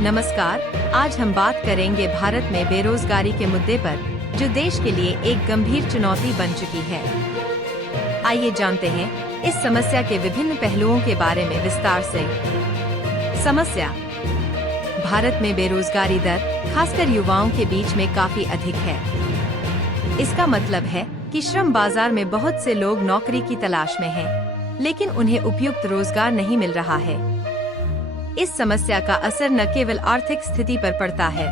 नमस्कार, आज हम बात करेंगे भारत में बेरोजगारी के मुद्दे पर, जो देश के लिए एक गंभीर चुनौती बन चुकी है। आइए जानते हैं इस समस्या के विभिन्न पहलुओं के बारे में विस्तार से। समस्या। भारत में बेरोजगारी दर, खासकर युवाओं के बीच में काफी अधिक है। इसका मतलब है कि श्रम बाजार में बहुत से लोग नौकरी की तलाश में हैं, लेकिन उन्हें उपयुक्त रोजगार नहीं मिल रहा है। इस समस्या का असर न केवल आर्थिक स्थिति पर पड़ता है,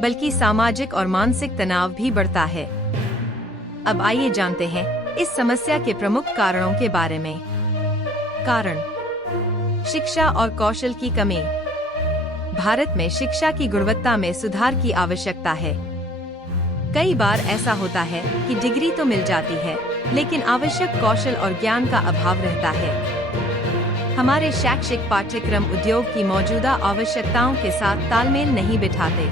बल्कि सामाजिक और मानसिक तनाव भी बढ़ता है। अब आइए जानते हैं इस समस्या के प्रमुख कारणों के बारे में। कारण: शिक्षा और कौशल की कमी। भारत में शिक्षा की गुणवत्ता में सुधार की आवश्यकता है। कई बार ऐसा होता है कि डिग्री तो मिल जाती है, लेकिन आवश्यक कौशल और ज्ञान का अभाव रहता है। हमारे शैक्षिक पाठ्यक्रम उद्योग की मौजूदा आवश्यकताओं के साथ तालमेल नहीं बिठाते।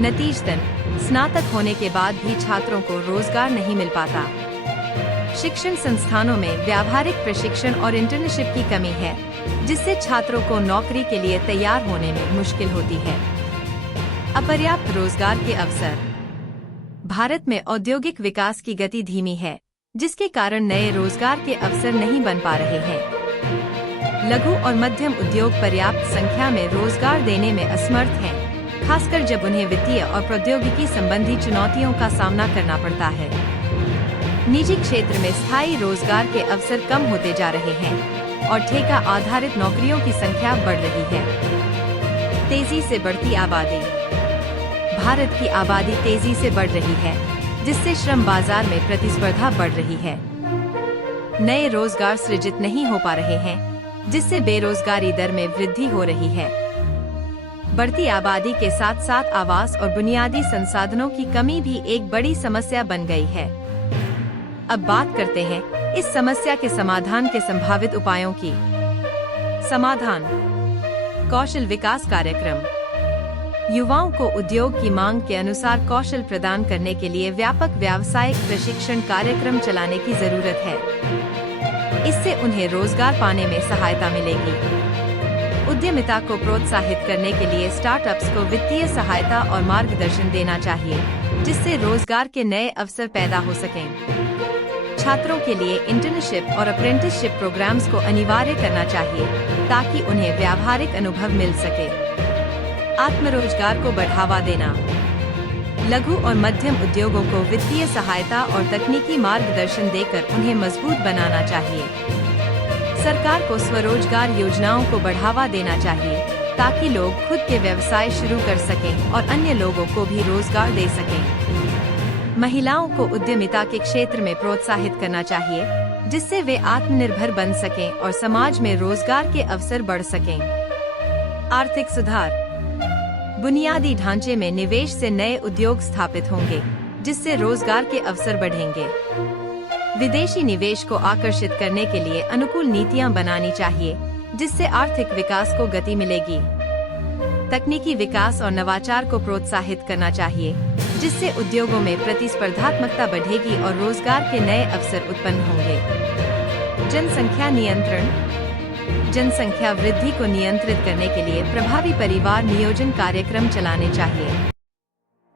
नतीजतन स्नातक होने के बाद भी छात्रों को रोजगार नहीं मिल पाता। शिक्षण संस्थानों में व्यावहारिक प्रशिक्षण और इंटर्नशिप की कमी है, जिससे छात्रों को नौकरी के लिए तैयार होने में मुश्किल होती है। अपर्याप्त रोजगार के अवसर। भारत में औद्योगिक विकास की गति धीमी है, जिसके कारण नए रोजगार के अवसर नहीं बन पा रहे हैं। लघु और मध्यम उद्योग पर्याप्त संख्या में रोजगार देने में असमर्थ हैं, खासकर जब उन्हें वित्तीय और प्रौद्योगिकी संबंधी चुनौतियों का सामना करना पड़ता है। निजी क्षेत्र में स्थायी रोजगार के अवसर कम होते जा रहे हैं और ठेका आधारित नौकरियों की संख्या बढ़ रही है। तेजी से बढ़ती आबादी। भारत की आबादी तेजी से बढ़ रही है, जिससे श्रम बाजार में प्रतिस्पर्धा बढ़ रही है। नए रोजगार सृजित नहीं हो पा रहे हैं, जिससे बेरोजगारी दर में वृद्धि हो रही है। बढ़ती आबादी के साथ साथ आवास और बुनियादी संसाधनों की कमी भी एक बड़ी समस्या बन गई है। अब बात करते हैं इस समस्या के समाधान के संभावित उपायों की। समाधान: कौशल विकास कार्यक्रम। युवाओं को उद्योग की मांग के अनुसार कौशल प्रदान करने के लिए व्यापक व्यावसायिक प्रशिक्षण कार्यक्रम चलाने की जरूरत है। इससे उन्हें रोजगार पाने में सहायता मिलेगी। उद्यमिता को प्रोत्साहित करने के लिए स्टार्टअप्स को वित्तीय सहायता और मार्गदर्शन देना चाहिए, जिससे रोजगार के नए अवसर पैदा हो सकें। छात्रों के लिए इंटर्नशिप और अप्रेंटिसशिप प्रोग्राम्स को अनिवार्य करना चाहिए, ताकि उन्हें व्यावहारिक अनुभव मिल सके। आत्मरोजगार को बढ़ावा देना। लघु और मध्यम उद्योगों को वित्तीय सहायता और तकनीकी मार्गदर्शन देकर उन्हें मजबूत बनाना चाहिए। सरकार को स्वरोजगार योजनाओं को बढ़ावा देना चाहिए, ताकि लोग खुद के व्यवसाय शुरू कर सकें और अन्य लोगों को भी रोजगार दे सकें। महिलाओं को उद्यमिता के क्षेत्र में प्रोत्साहित करना चाहिए, जिससे वे आत्मनिर्भर बन सकें और समाज में रोजगार के अवसर बढ़ सकें। आर्थिक सुधार। बुनियादी ढांचे में निवेश से नए उद्योग स्थापित होंगे, जिससे रोजगार के अवसर बढ़ेंगे। विदेशी निवेश को आकर्षित करने के लिए अनुकूल नीतियां बनानी चाहिए, जिससे आर्थिक विकास को गति मिलेगी। तकनीकी विकास और नवाचार को प्रोत्साहित करना चाहिए, जिससे उद्योगों में प्रतिस्पर्धात्मकता बढ़ेगी और रोजगार के नए अवसर उत्पन्न होंगे। जनसंख्या नियंत्रण। जनसंख्या वृद्धि को नियंत्रित करने के लिए प्रभावी परिवार नियोजन कार्यक्रम चलाने चाहिए।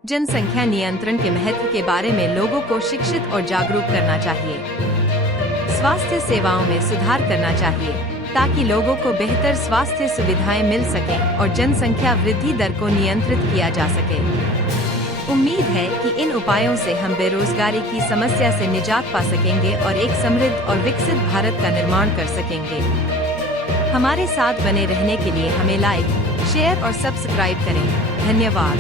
जनसंख्या नियंत्रण के महत्व के बारे में लोगों को शिक्षित और जागरूक करना चाहिए। स्वास्थ्य सेवाओं में सुधार करना चाहिए, ताकि लोगों को बेहतर स्वास्थ्य सुविधाएं मिल सकें और जनसंख्या वृद्धि दर को नियंत्रित किया जा सके। उम्मीद है कि इन उपायों से हम बेरोजगारी की समस्या से निजात पा सकेंगे और एक समृद्ध और विकसित भारत का निर्माण कर सकेंगे। हमारे साथ बने रहने के लिए हमें लाइक, शेयर और सब्सक्राइब करें। धन्यवाद।